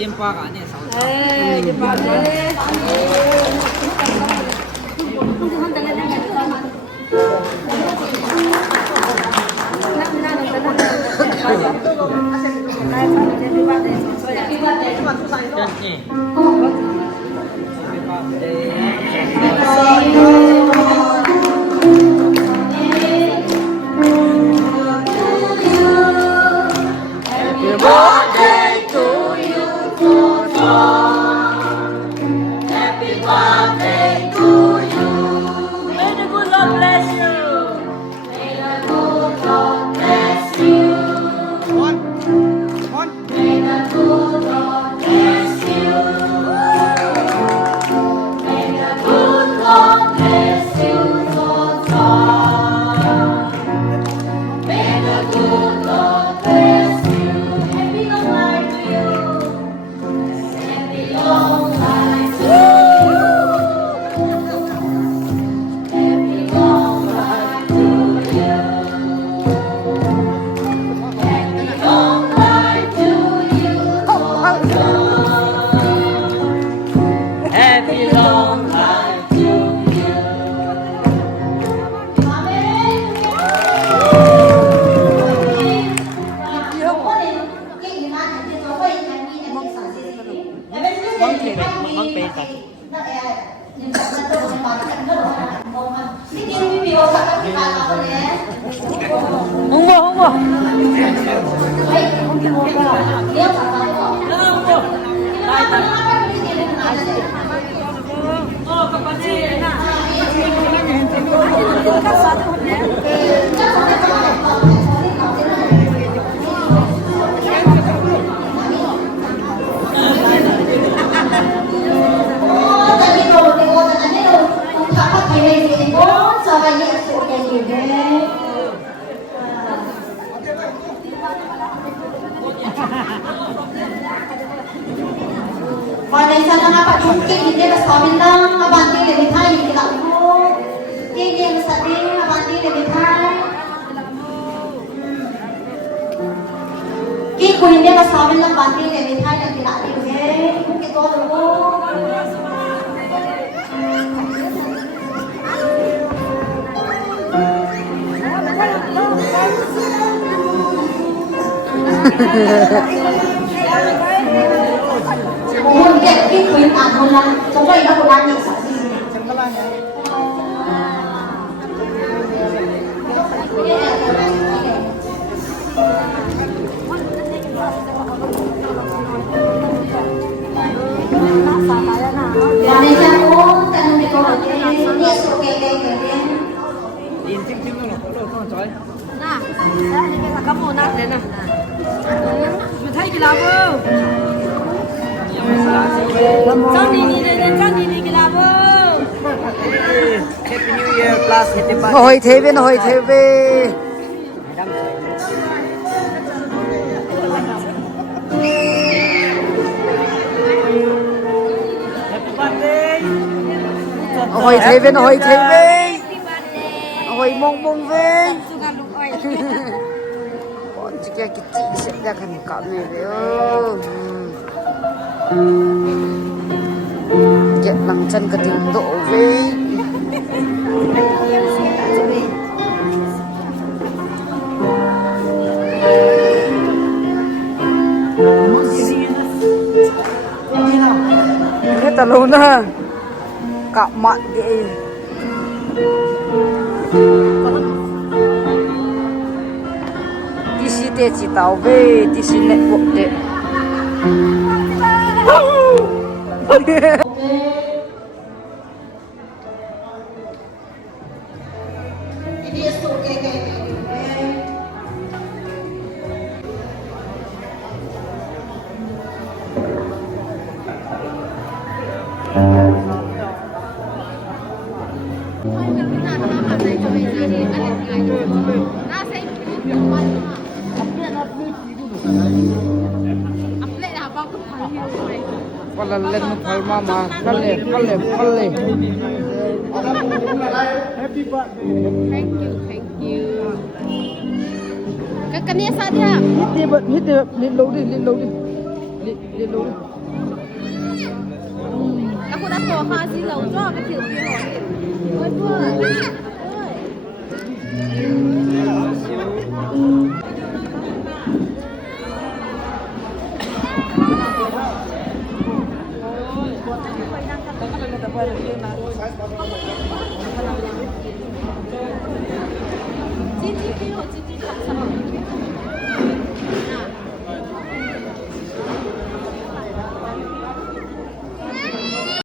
先刮干净，稍微。哎，就把Sa nga pa yung hindi mas kami lang abanti ni Bithay yung kita mo. Hindi mas sabi abanti ni Bithay. Kiko hindi mas kami lang abanti ni Bithay yung kita mo. Kung ito mo. Hindi, Kiko yung ako lang. So, kayo na ko lang yung sabi. Malaysia ko, tanong ko, yes, okay. Nah, kamu nak deh nah. Mithai gila bo. Chang ni gila bo. Happy New Year plus happy birthday. Hồi thế bên hồi thế về. Happy birthday. Hồi thế bên hồi thế về. Hồi mong về. Bọn chị kia cái chị sẽ ra thành cặp này đấy. Chuyện bằng chân cái tiếng độ về. Thế ta lâu nữa cặp mặn vậy. Đi tê chỉ tàu về đi xin lệ bộ tệ. Uplet lah bang kepala ni. Kalau len kalau mama, kale. Thank you. Cái này sao thế? Hít đi, lên lâu đi. Aku dah tahu hasil lâu cho cái tiểu kia rồi. Ôi Chị đi